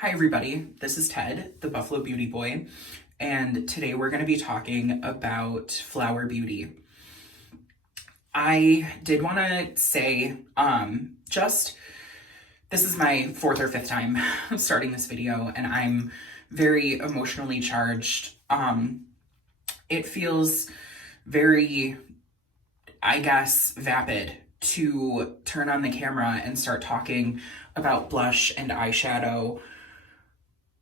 Hi everybody, this is Ted, the Buffalo Beauty Boy, and today we're going to be talking about flower beauty. I did want to say, this is my fourth or fifth time starting this video, and I'm very emotionally charged. It feels very, I guess, vapid to turn on the camera and start talking about blush and eyeshadow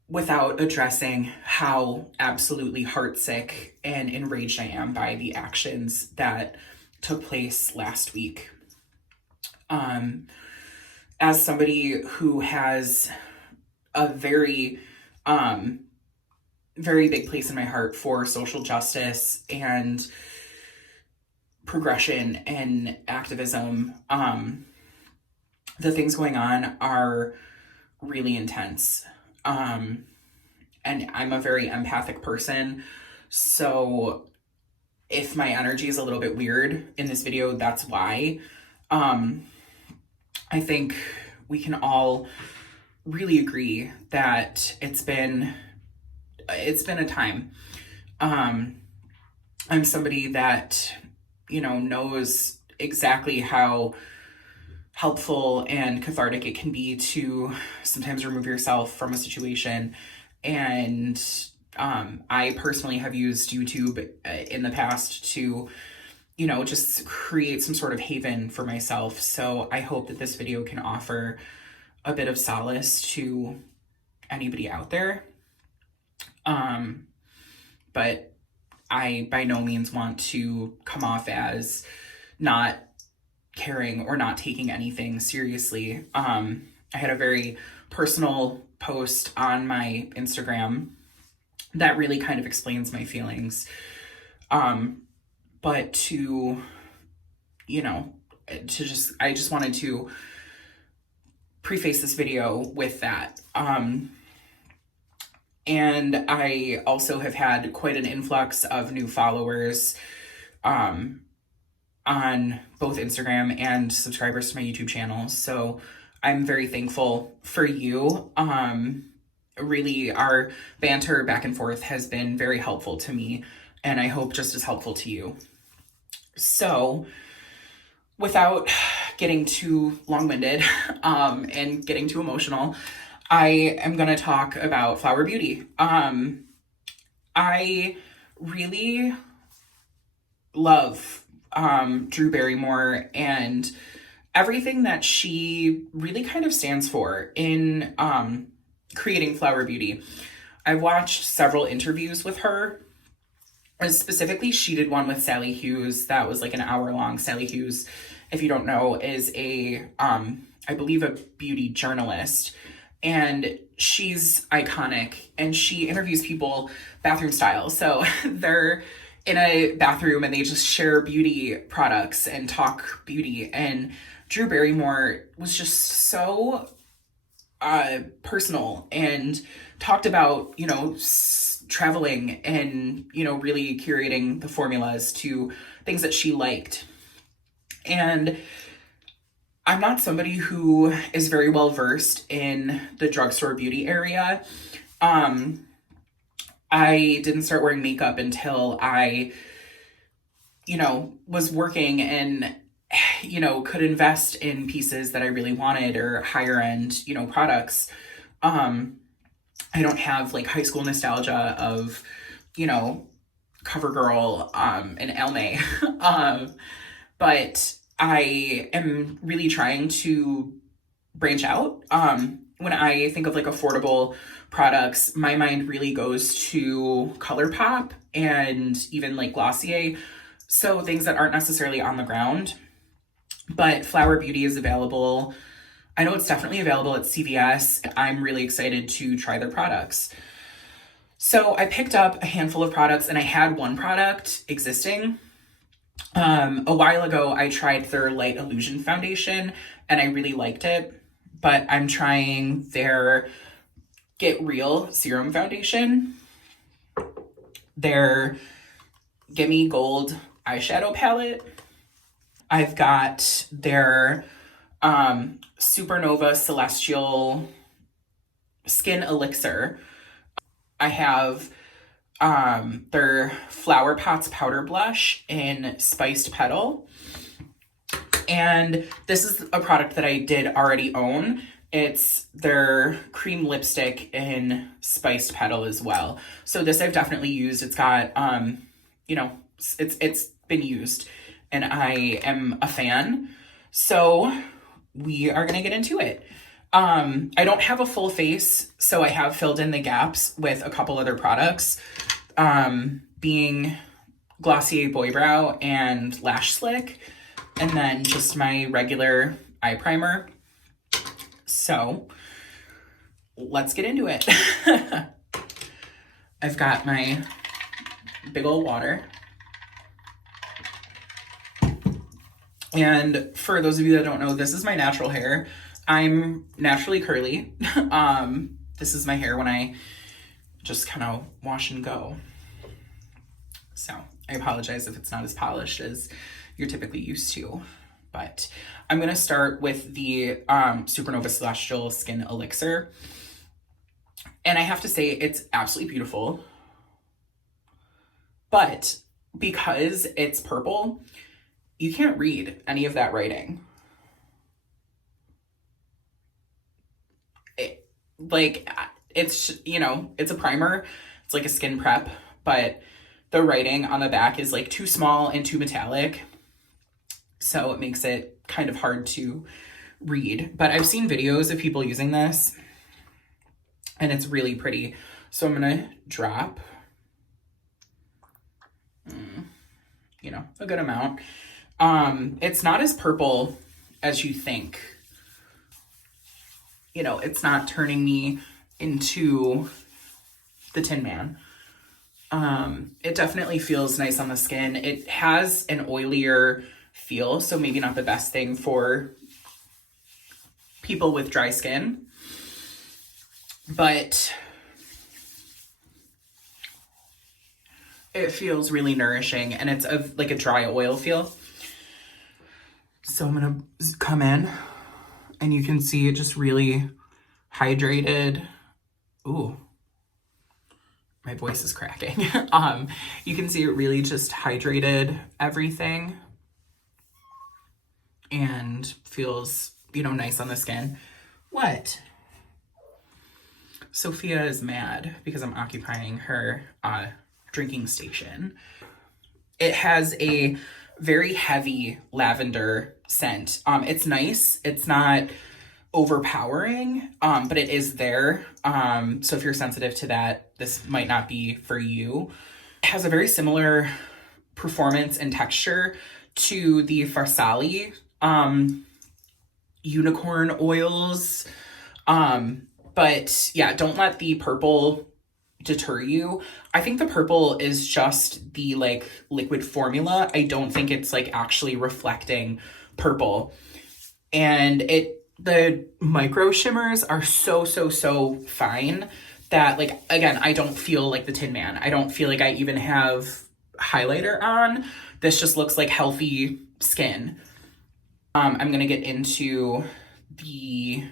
without addressing how absolutely heartsick and enraged I am by the actions that took place last week. As somebody who has a very, very big place in my heart for social justice and progression and activism, the things going on are really intense. And I'm a very empathic person, so if my energy is a little bit weird in this video, that's why. I think we can all really agree that it's been a time. I'm somebody that, knows exactly how helpful and cathartic it can be to sometimes remove yourself from a situation. And I personally have used YouTube in the past to, just create some sort of haven for myself. So I hope that this video can offer a bit of solace to anybody out there. But I by no means want to come off as not caring or not taking anything seriously. I had a very personal post on my Instagram that really kind of explains my feelings. But I just wanted to preface this video with that. And I also have had quite an influx of new followers, on both Instagram and subscribers to my YouTube channel. So I'm very thankful for you. Really, our banter back and forth has been very helpful to me, and I hope just as helpful to you. So without getting too long-winded and getting too emotional, I am going to talk about flower beauty. I really love Drew Barrymore and everything that she really kind of stands for in creating flower beauty. I've watched several interviews with her. Specifically, she did one with Sally Hughes that was like an hour long. Sally Hughes, if you don't know, is I believe a beauty journalist, and she's iconic, and she interviews people bathroom style. So they're in a bathroom and they just share beauty products and talk beauty. And Drew Barrymore was just so personal and talked about, traveling and, really curating the formulas to things that she liked. And I'm not somebody who is very well versed in the drugstore beauty area. I didn't start wearing makeup until I, was working and, could invest in pieces that I really wanted or higher end, products. I don't have like high school nostalgia of, CoverGirl, and Elme. But I am really trying to branch out. When I think of like affordable products, my mind really goes to ColourPop and even like Glossier. So things that aren't necessarily on the ground, but Flower Beauty is available. I know it's definitely available at CVS. I'm really excited to try their products. So I picked up a handful of products, and I had one product existing. A while ago, I tried their Light Illusion foundation, and I really liked it. But I'm trying their Get Real Serum Foundation, their Gimme Gold eyeshadow palette. I've got their Supernova Celestial Skin Elixir. I have their Flower Pots Powder Blush in Spiced Petal. And this is a product that I did already own. It's their cream lipstick in Spiced Petal as well. So this I've definitely used. It's got, you know, it's been used and I am a fan. So we are going to get into it. I don't have a full face, so I have filled in the gaps with a couple other products, being Glossier Boy Brow and Lash Slick, and then just my regular eye primer. So let's get into it. I've got my big old water. And for those of you that don't know, this is my natural hair. I'm naturally curly. This is my hair when I just kind of wash and go. So I apologize if it's not as polished as you're typically used to. But I'm going to start with the Supernova Celestial Skin Elixir. And I have to say, it's absolutely beautiful. But because it's purple, you can't read any of that writing. It's, you know, it's a primer. It's like a skin prep, but the writing on the back is like too small and too metallic. So it makes it kind of hard to read. But I've seen videos of people using this and it's really pretty. So I'm going to drop, you know, a good amount. It's not as purple as you think. You know, it's not turning me into the Tin Man. It definitely feels nice on the skin. It has an oilier feel, so maybe not the best thing for people with dry skin. But it feels really nourishing, and it's like a dry oil feel. So I'm gonna come in, and you can see it just really hydrated. Ooh, my voice is cracking. You can see it really just hydrated everything and feels, you know, nice on the skin. What? Sophia is mad because I'm occupying her drinking station. It has a very heavy lavender scent. It's nice. It's not overpowering, but it is there. So if you're sensitive to that, this might not be for you. It has a very similar performance and texture to the Farsali unicorn oils. But yeah, don't let the purple deter you. I think the purple is just the like liquid formula. I don't think it's like actually reflecting purple. And the micro shimmers are so fine that, like, again, I don't feel like the Tin Man. I don't feel like I even have highlighter on. This just looks like healthy skin. I'm gonna get into the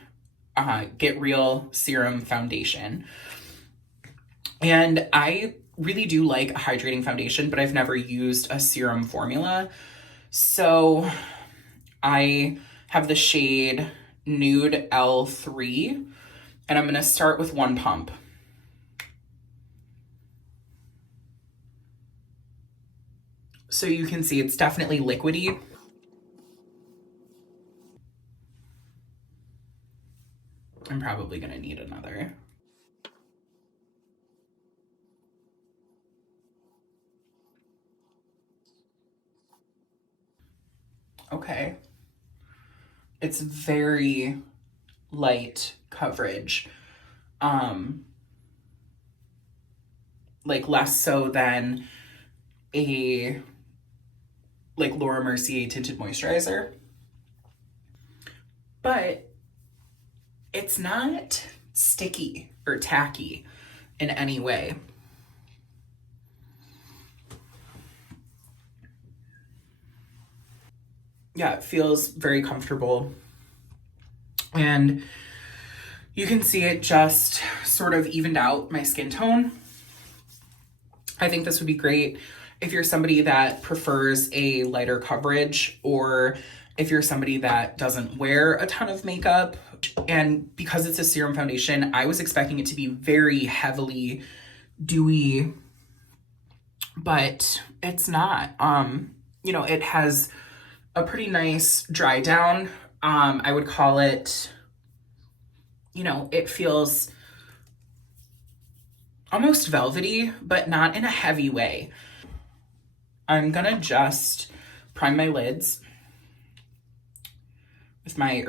Get Real Serum Foundation. And I really do like a hydrating foundation, but I've never used a serum formula. So I have the shade Nude L3, and I'm going to start with one pump. So you can see it's definitely liquidy. I'm probably going to need another. Okay. It's very light coverage. Like less so than a like Laura Mercier tinted moisturizer. But it's not sticky or tacky in any way. Yeah, it feels very comfortable. And You can see it just sort of evened out my skin tone. I think this would be great if you're somebody that prefers a lighter coverage, or if you're somebody that doesn't wear a ton of makeup. And because it's a serum foundation, I was expecting it to be very heavily dewy, but it's not. You know, it has a pretty nice dry down. I would call it, you know, it feels almost velvety, but not in a heavy way. I'm gonna just prime my lids with my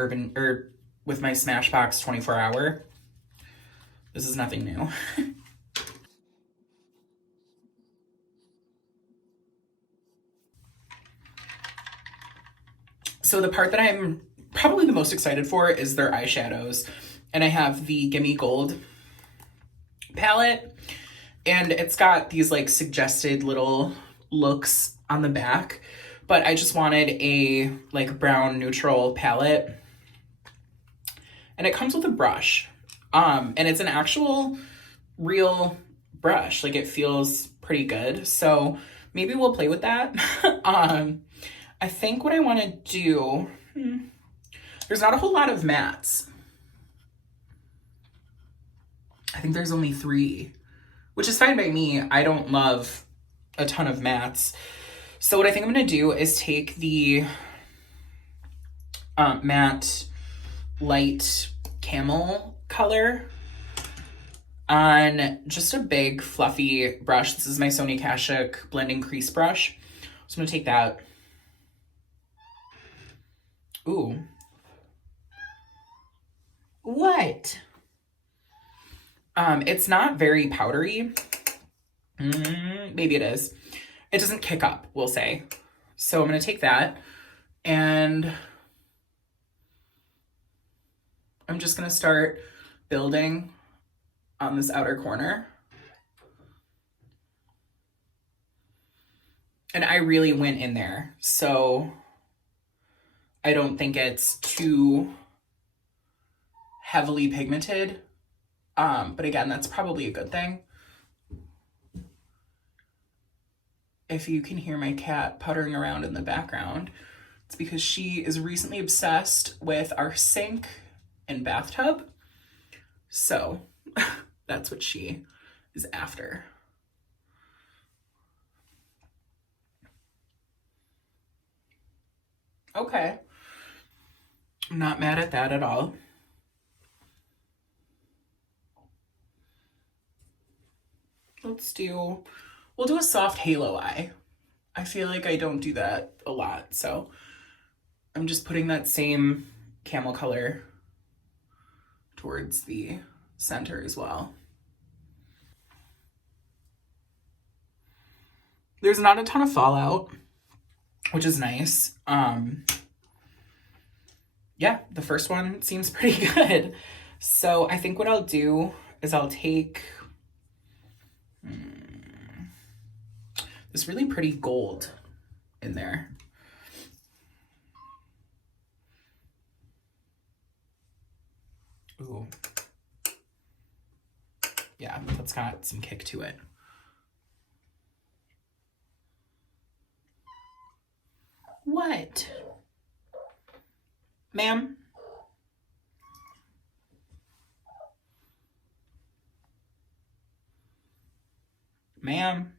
with my Smashbox 24 hour. This is nothing new. So the part that I'm probably the most excited for is their eyeshadows. And I have the Gimme Gold palette, and it's got these like suggested little looks on the back, but I just wanted a like brown neutral palette. And it comes with a brush. And it's an actual real brush. Like, it feels pretty good. So maybe we'll play with that. I think what I want to do, there's not a whole lot of mattes. I think there's only 3, which is fine by me. I don't love a ton of mattes. So what I think I'm going to do is take the matte light camel color on just a big fluffy brush. This is my Sonia Kashuk blending crease brush. So I'm going to take that. Ooh. What? It's not very powdery. Maybe it is. It doesn't kick up, we'll say. So I'm going to take that, and I'm just going to start building on this outer corner. And I really went in there, so I don't think it's too heavily pigmented. But again, that's probably a good thing. If you can hear my cat puttering around in the background, it's because she is recently obsessed with our sink and bathtub. So that's what she is after. Okay. I'm not mad at that at all. We'll do a soft halo eye. I feel like I don't do that a lot, so I'm just putting that same camel color towards the center as well. There's not a ton of fallout, which is nice. Yeah, the first one seems pretty good. So I think what I'll do is I'll take this really pretty gold in there. Ooh. Yeah, that's got some kick to it. What? Ma'am? Ma'am?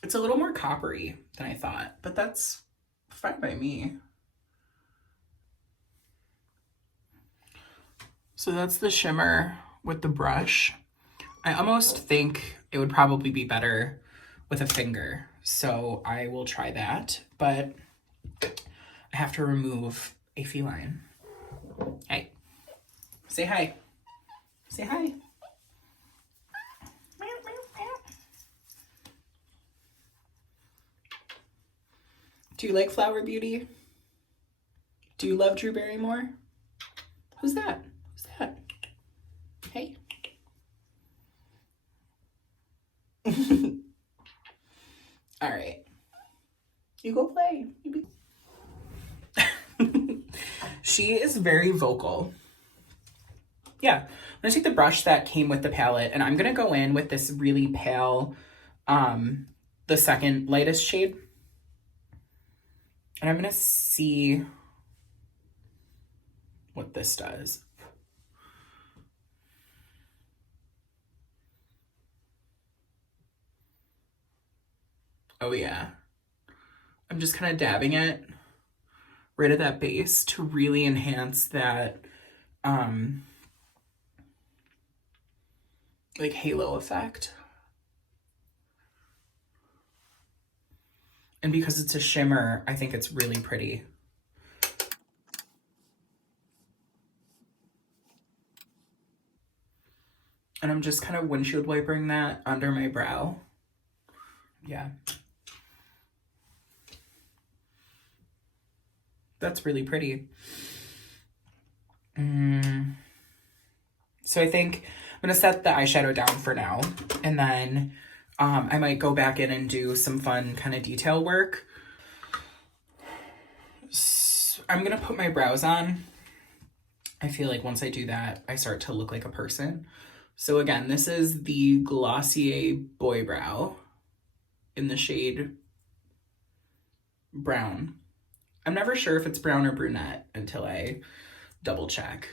It's a little more coppery than I thought, but that's fine by me. So that's the shimmer with the brush. I almost think it would probably be better with a finger, so I will try that, but I have to remove a feline. Hey, say hi. Say hi. Do you like Flower Beauty? Do you love Drew Barrymore? Who's that? Who's that? Hey. You go play. She is very vocal. Yeah, I'm gonna take the brush that came with the palette, and I'm gonna go in with this really pale, the second lightest shade. And I'm gonna see what this does. Oh yeah. I'm just kind of dabbing it right at that base to really enhance that like halo effect. And because it's a shimmer, I think it's really pretty. And I'm just kind of windshield wiping that under my brow. Yeah. That's really pretty. So I think I'm gonna set the eyeshadow down for now, and then I might go back in and do some fun kind of detail work. So I'm gonna put my brows on. I feel like once I do that, I start to look like a person. So again, this is the Glossier Boy Brow in the shade brown. I'm never sure if it's brown or brunette until I double check.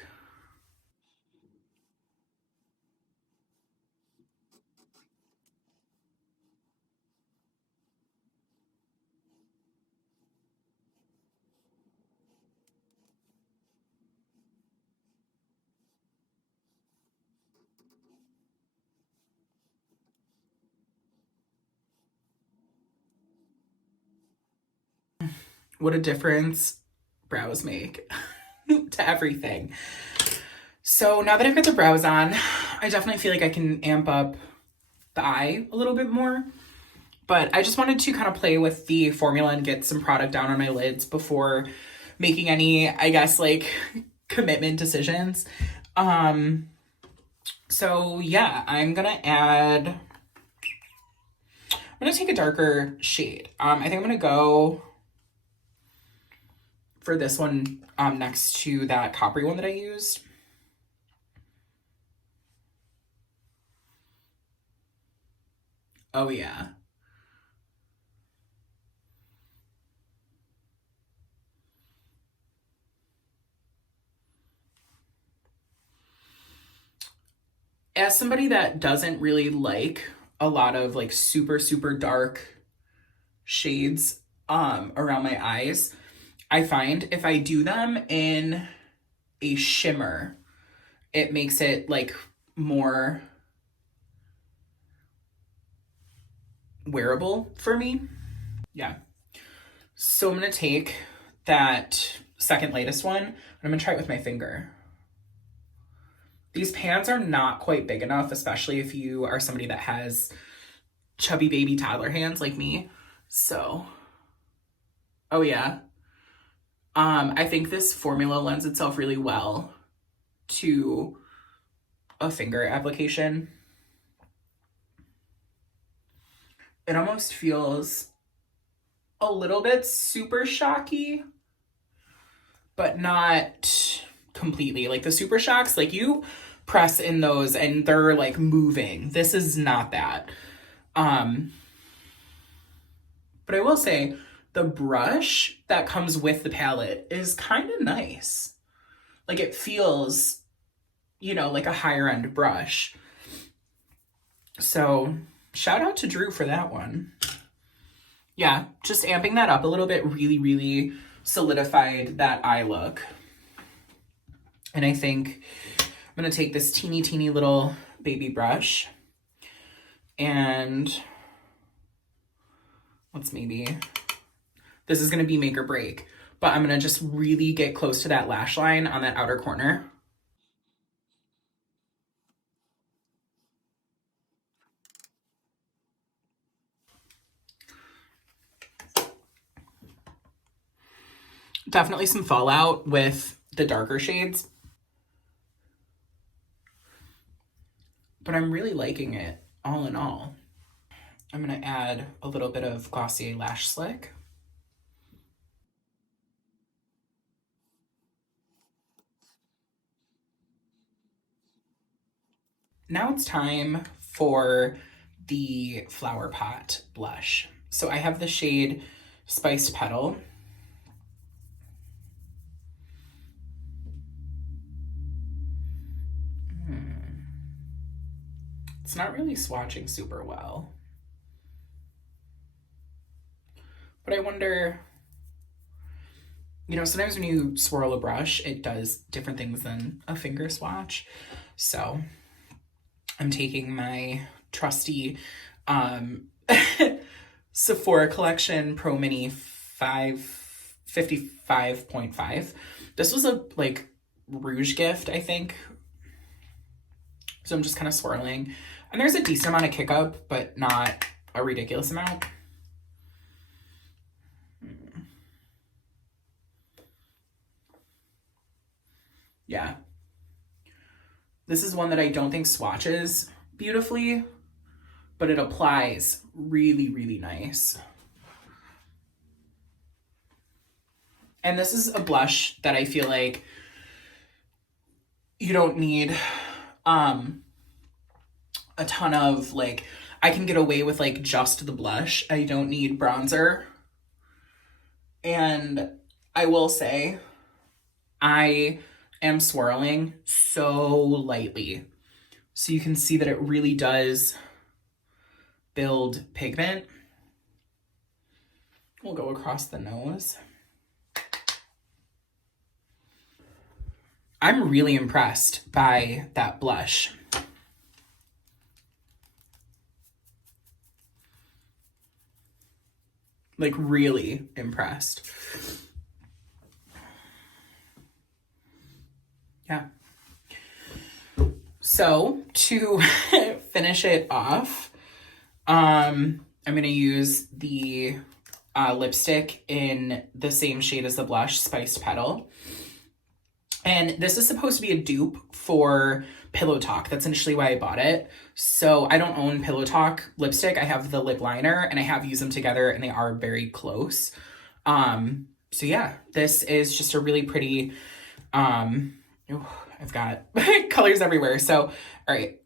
What a difference brows make to everything. So now that I've got the brows on, I definitely feel like I can amp up the eye a little bit more. But I just wanted to kind of play with the formula and get some product down on my lids before making any, I guess, like commitment decisions. So yeah, I'm gonna take a darker shade. I think I'm gonna go for this one next to that coppery one that I used. Oh yeah. As somebody that doesn't really like a lot of like super, super dark shades around my eyes, I find if I do them in a shimmer, it makes it like more wearable for me. Yeah. So I'm gonna take that second latest one and I'm gonna try it with my finger. These pans are not quite big enough, especially if you are somebody that has chubby baby toddler hands like me. So, oh yeah. I think this formula lends itself really well to a finger application. It almost feels a little bit super shocky, but not completely. Like the super shocks, like you press in those and they're like moving. This is not that. But I will say the brush that comes with the palette is kind of nice. Like it feels, like a higher end brush. So shout out to Drew for that one. Yeah, just amping that up a little bit really, really solidified that eye look. And I think I'm gonna take this teeny, teeny little baby brush and this is gonna be make or break, but I'm gonna just really get close to that lash line on that outer corner. Definitely some fallout with the darker shades, but I'm really liking it all in all. I'm gonna add a little bit of Glossier Lash Slick. now it's time for the Flower Pot blush. So I have the shade Spiced Petal. It's not really swatching super well. But I wonder, you know, sometimes when you swirl a brush, it does different things than a finger swatch. So I'm taking my trusty Sephora Collection Pro Mini 55.5. This was a like rouge gift, I think. So I'm just kind of swirling. And there's a decent amount of kick up, but not a ridiculous amount. Yeah. This is one that I don't think swatches beautifully, but it applies really, really nice. And this is a blush that I feel like you don't need a ton of, like, I can get away with like just the blush. I don't need bronzer. And I will say, I am swirling so lightly. So you can see that it really does build pigment. We'll go across the nose. I'm really impressed by that blush. Like, really impressed. Yeah. So to finish it off, I'm gonna use the lipstick in the same shade as the blush, Spiced Petal. And this is supposed to be a dupe for Pillow Talk. That's initially why I bought it. So I don't own Pillow Talk lipstick. I have the lip liner, and I have used them together, and they are very close. So yeah, this is just a really pretty, I've got colors everywhere. So, all right.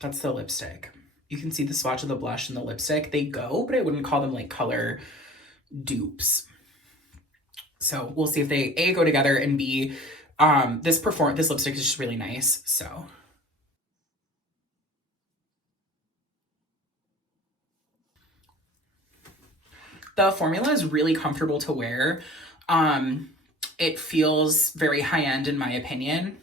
That's the lipstick. You can see the swatch of the blush and the lipstick. They go, but I wouldn't call them like color dupes. So we'll see if they A, go together, and B, this lipstick is just really nice. So the formula is really comfortable to wear. It feels very high-end in my opinion.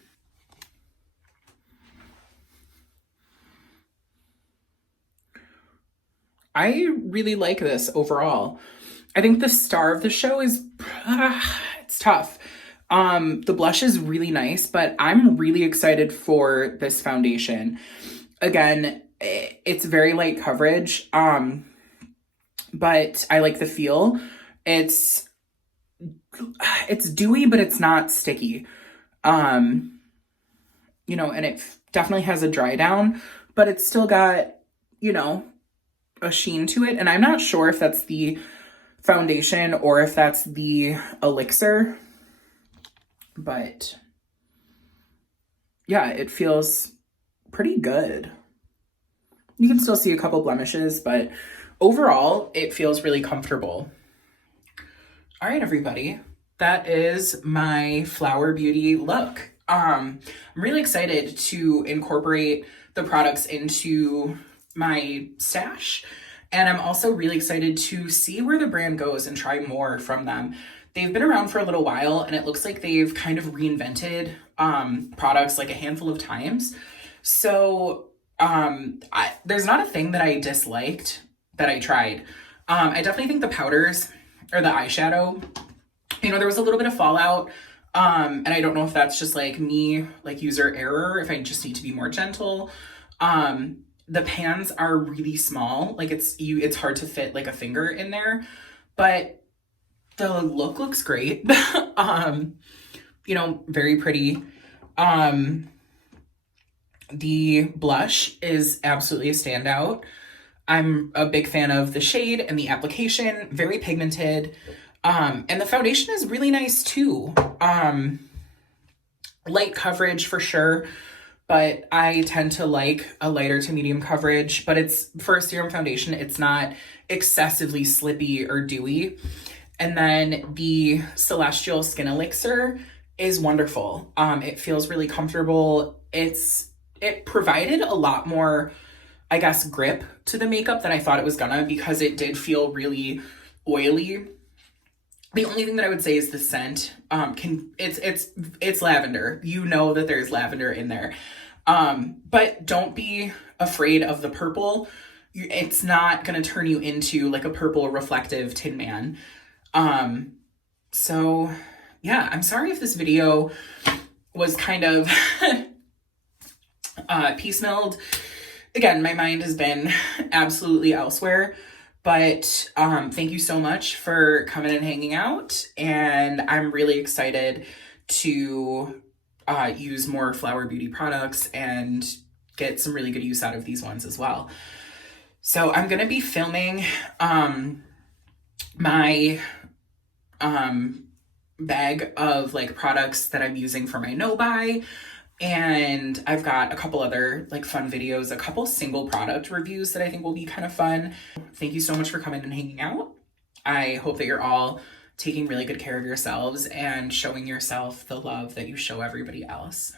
I really like this overall. I think the star of the show is, it's tough. The blush is really nice, but I'm really excited for this foundation. Again, it's very light coverage, but I like the feel. It's dewy, but it's not sticky. You know, and it definitely has a dry down, but it's still got, you know, a sheen to it. And I'm not sure if that's the foundation or if that's the elixir, but yeah, it feels pretty good. You can still see a couple blemishes, but overall it feels really comfortable. All right, everybody, that is my Flower Beauty look. I'm really excited to incorporate the products into my stash. And I'm also really excited to see where the brand goes and try more from them. They've been around for a little while, and it looks like they've kind of reinvented products like a handful of times. So there's not a thing that I disliked that I tried. I definitely think the powders or the eyeshadow, you know, there was a little bit of fallout. And I don't know if that's just like me, like user error, if I just need to be more gentle. The pans are really small. Like it's hard to fit like a finger in there, but the look looks great. You know, very pretty. The blush is absolutely a standout. I'm a big fan of the shade and the application, very pigmented. And the foundation is really nice too. light coverage for sure, but I tend to like a lighter to medium coverage. But it's, for a serum foundation, it's not excessively slippy or dewy. And then the Celestial Skin Elixir is wonderful. It feels really comfortable. It provided a lot more, I guess, grip to the makeup than I thought it was gonna, because it did feel really oily. The only thing that I would say is the scent. It's lavender. You know that there's lavender in there. But don't be afraid of the purple. It's not gonna turn you into like a purple reflective Tin Man. So yeah, I'm sorry if this video was kind of piecemealed. Again, my mind has been absolutely elsewhere, but thank you so much for coming and hanging out, and I'm really excited to use more Flower Beauty products and get some really good use out of these ones as well. So I'm gonna be filming my bag of like products that I'm using for my no buy, and I've got a couple other like fun videos, a couple single product reviews that I think will be kind of fun. Thank you so much for coming and hanging out. I hope that you're all taking really good care of yourselves and showing yourself the love that you show everybody else.